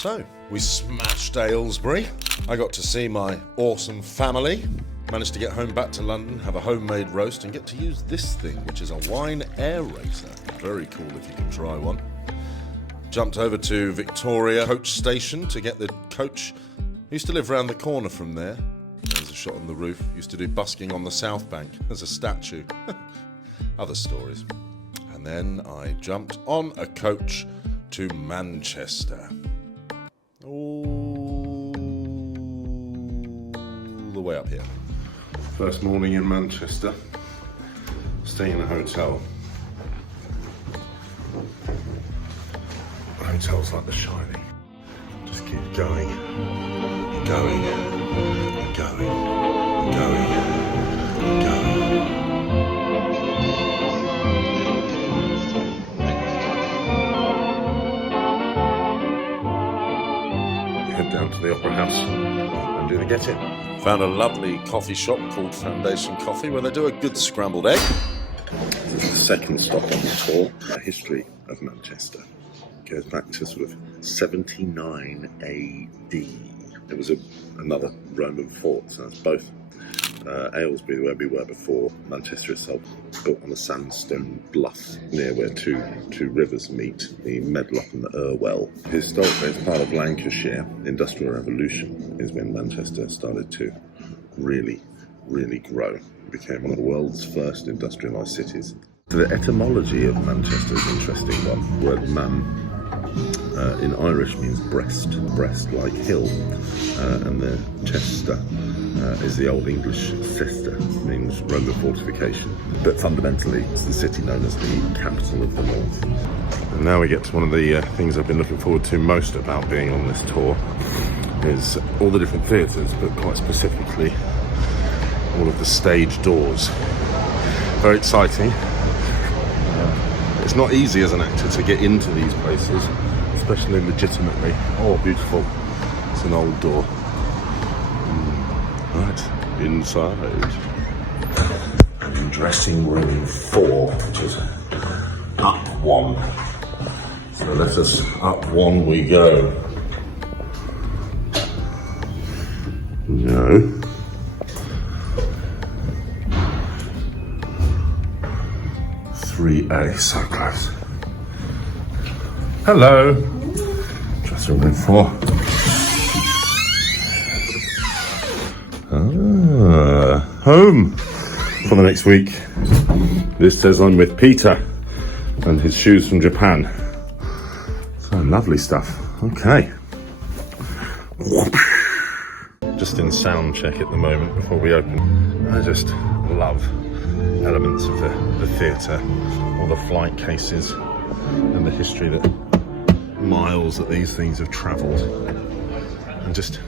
So, we smashed Aylesbury. I got to see my awesome family. Managed to get home back to London, have a homemade roast, and get to use this thing, which is a wine aerator. Very cool if you can try one. Jumped over to Victoria coach station to get the coach. I used to live round the corner from there. There's a shot on the roof. Used to do busking on the South Bank. There's a statue. Other stories. And then I jumped on a coach to Manchester. All the way up here. First morning in Manchester. Staying in a hotel. Hotels like The Shining. Just keep going. Going. Going. Going. Going. Head down to the Opera House and do the get-in. Found a lovely coffee shop called Foundation Coffee where they do a good scrambled egg. This is the second stop on the tour. The history of Manchester goes back to sort of 79 AD. There was another Roman fort, so that's both Aylesbury, where we were before, Manchester itself, built on a sandstone bluff near where two rivers meet, the Medlock and the Irwell. Historically, as part of Lancashire, the Industrial Revolution is when Manchester started to really, really grow. It became one of the world's first industrialised cities. The etymology of Manchester is an interesting one. The word man in Irish means breast like hill, and the Chester is the Old English Cester, means Roman fortification. But fundamentally, it's the city known as the capital of the north. And now we get to one of the things I've been looking forward to most about being on this tour, is all the different theatres, but quite specifically, all of the stage doors. Very exciting. It's not easy as an actor to get into these places, especially legitimately. Oh, beautiful. It's an old door. Right, inside. Dressing room 4, which is up 1. So let us up 1 we go. No. 3A, so close. Hello. Dressing room 4. Home for the next week. This says I'm with Peter and his shoes from Japan. So lovely stuff. Okay. Just in sound check at the moment before we open. I just love elements of the theatre, all the flight cases and the history miles that these things have travelled, and just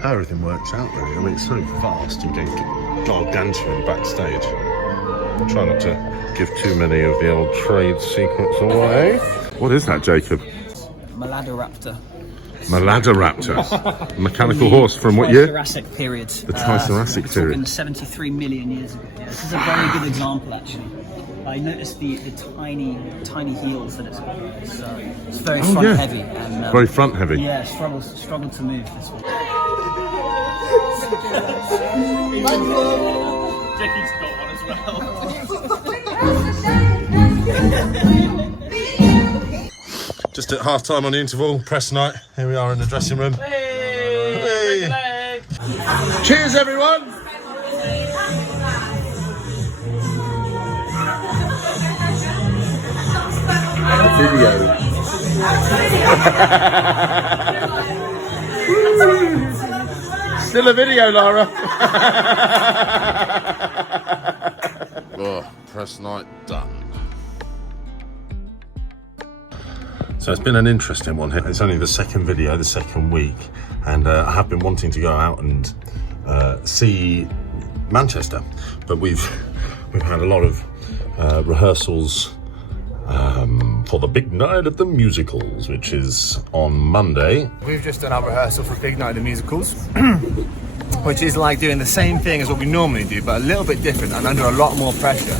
how everything works out really. I mean, it's so vast and gargantuan backstage. I'll try not to give too many of the old trade secrets away. What is that, Jacob? Maladaraptor. Maladaraptor. Mechanical horse from what year? Triassic period. The Triassic we're period. talking 73 million years ago. Yeah, this is a very good example, actually. I noticed the tiny heels that it's got. It's very front heavy. And, very front heavy. Yeah, struggled to move this one. Dickie's got one as well. Just at half time on the interval, press night. Here we are in the dressing room. Hey! Hey. Cheers, everyone! Video. Still a video, Lara. Oh, press night done. So it's been an interesting one here. It's only the second video, the second week, and I have been wanting to go out and see Manchester, but we've had a lot of rehearsals for the big night of the musicals, which is on Monday. We've just done our rehearsal for Big Night of the Musicals, which is like doing the same thing as what we normally do, but a little bit different and under a lot more pressure.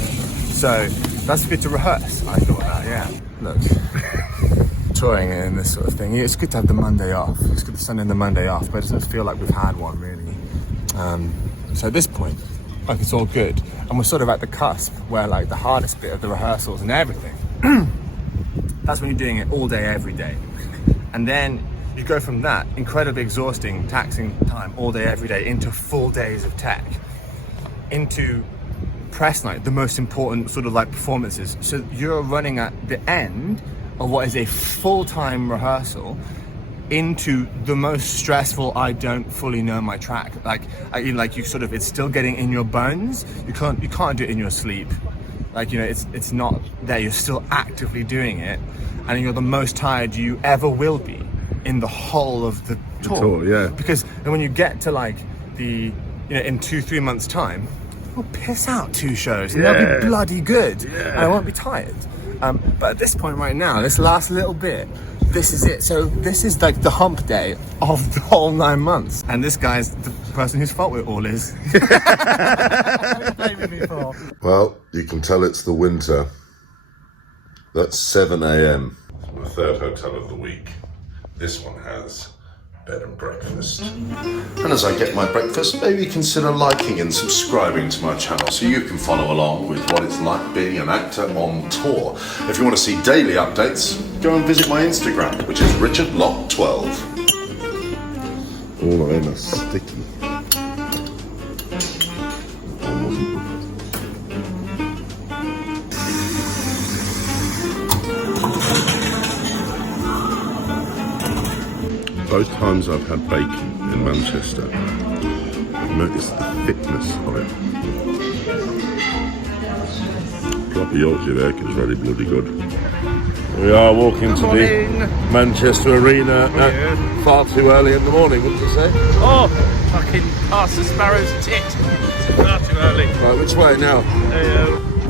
So that's good to rehearse, I thought that, yeah. Look. touring and this sort of thing, it's good to have the Monday off. It's good the Sunday and the Monday off, but it doesn't feel like we've had one really. So at this point, like it's all good. And we're sort of at the cusp where like the hardest bit of the rehearsals and everything, that's when you're doing it all day, every day. And then you go from that incredibly exhausting, taxing time all day, every day into full days of tech, into press night, the most important sort of like performances. So you're running at the end of what is a full-time rehearsal into the most stressful, I don't fully know my track. Like you sort of, it's still getting in your bones. You can't do it in your sleep. Like, you know, it's not there. You're still actively doing it, and you're the most tired you ever will be in the whole of the tour. Yeah. Because when you get to like in 2-3 months' time, we'll piss out 2 shows and they'll be bloody good. And I won't be tired. But at this point right now, this last little bit, this is it. So this is like the hump day of the whole 9 months. And this guy's the person whose fault it all is. Well, you can tell it's the winter. That's 7 a.m. The third hotel of the week. This one has bed and breakfast. And as I get my breakfast, maybe consider liking and subscribing to my channel so you can follow along with what it's like being an actor on tour. If you want to see daily updates, go and visit my Instagram, which is richardlock12. All in a sticky. Both times I've had bacon in Manchester, I've noticed the thickness of it. Drop a Yorkshire there, it's really bloody good. We are walking to the Manchester Arena at far too early in the morning, wouldn't you say? Oh, fucking past the sparrow's tit. It's far too early. Right, which way now? I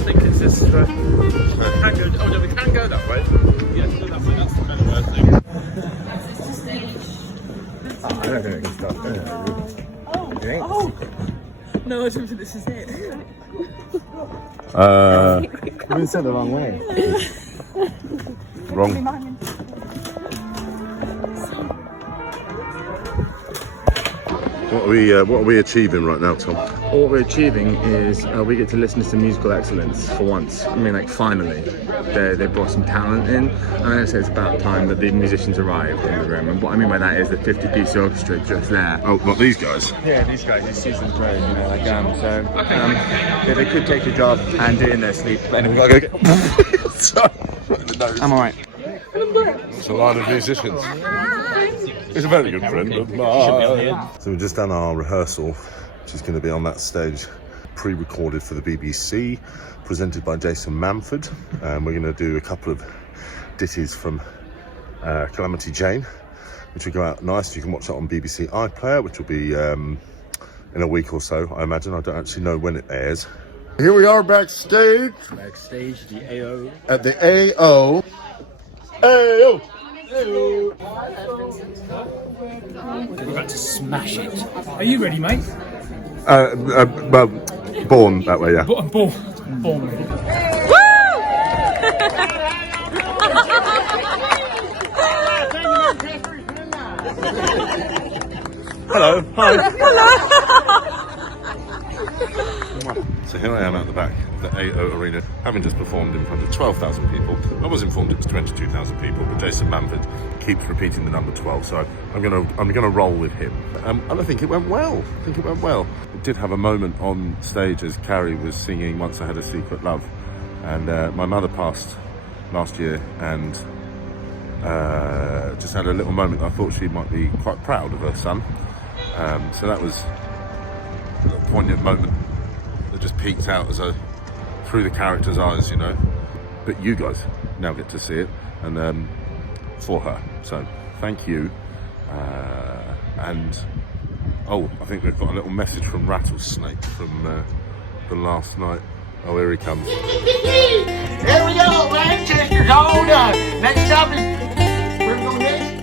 think it's this way. We can go, oh no, we can go that way. Yes, go that way, that's the better way, I think. I don't think I can stop. No, I don't think this is it. You've been sent the wrong way. Wrong. What are we achieving right now, Tom? All we're achieving is we get to listen to some musical excellence for once. I mean, like, finally. They brought some talent in, and I say it's about time that the musicians arrived in the room. And what I mean by that is the 50-piece orchestra just there. Oh, what, these guys? Yeah, these guys, you see some pros, you know, like, they could take the job and do it in their sleep. But anyway, we've got to go get... Sorry. I'm alright. It's a line of musicians. He's a very good friend of mine. So we've just done our rehearsal, which is going to be on that stage, pre-recorded for the BBC, presented by Jason Manford. And we're going to do a couple of ditties from Calamity Jane, which will go out nice. You can watch that on BBC iPlayer, which will be in a week or so, I imagine. I don't actually know when it airs. Here we are backstage. Backstage, the AO. At the AO. AO! We're about to smash it. Are you ready, mate? Well, born that way, yeah. Born ready. Hello. Hi. So here I am at the back of the AO Arena, having just performed in front of 12,000 people. I was informed it was 22,000 people, but Jason Manford keeps repeating the number 12, so I'm gonna roll with him. And I think it went well. It did have a moment on stage as Carrie was singing "Once I Had a Secret Love," and my mother passed last year, and just had a little moment. I thought she might be quite proud of her son. So that was a little poignant moment that just peeked out as through the character's eyes, you know. But you guys now get to see it, and for her. So thank you. And I think we've got a little message from Rattlesnake from the last night. Oh, here he comes. Here we go, Manchester's all done. Next stop is, where we going next?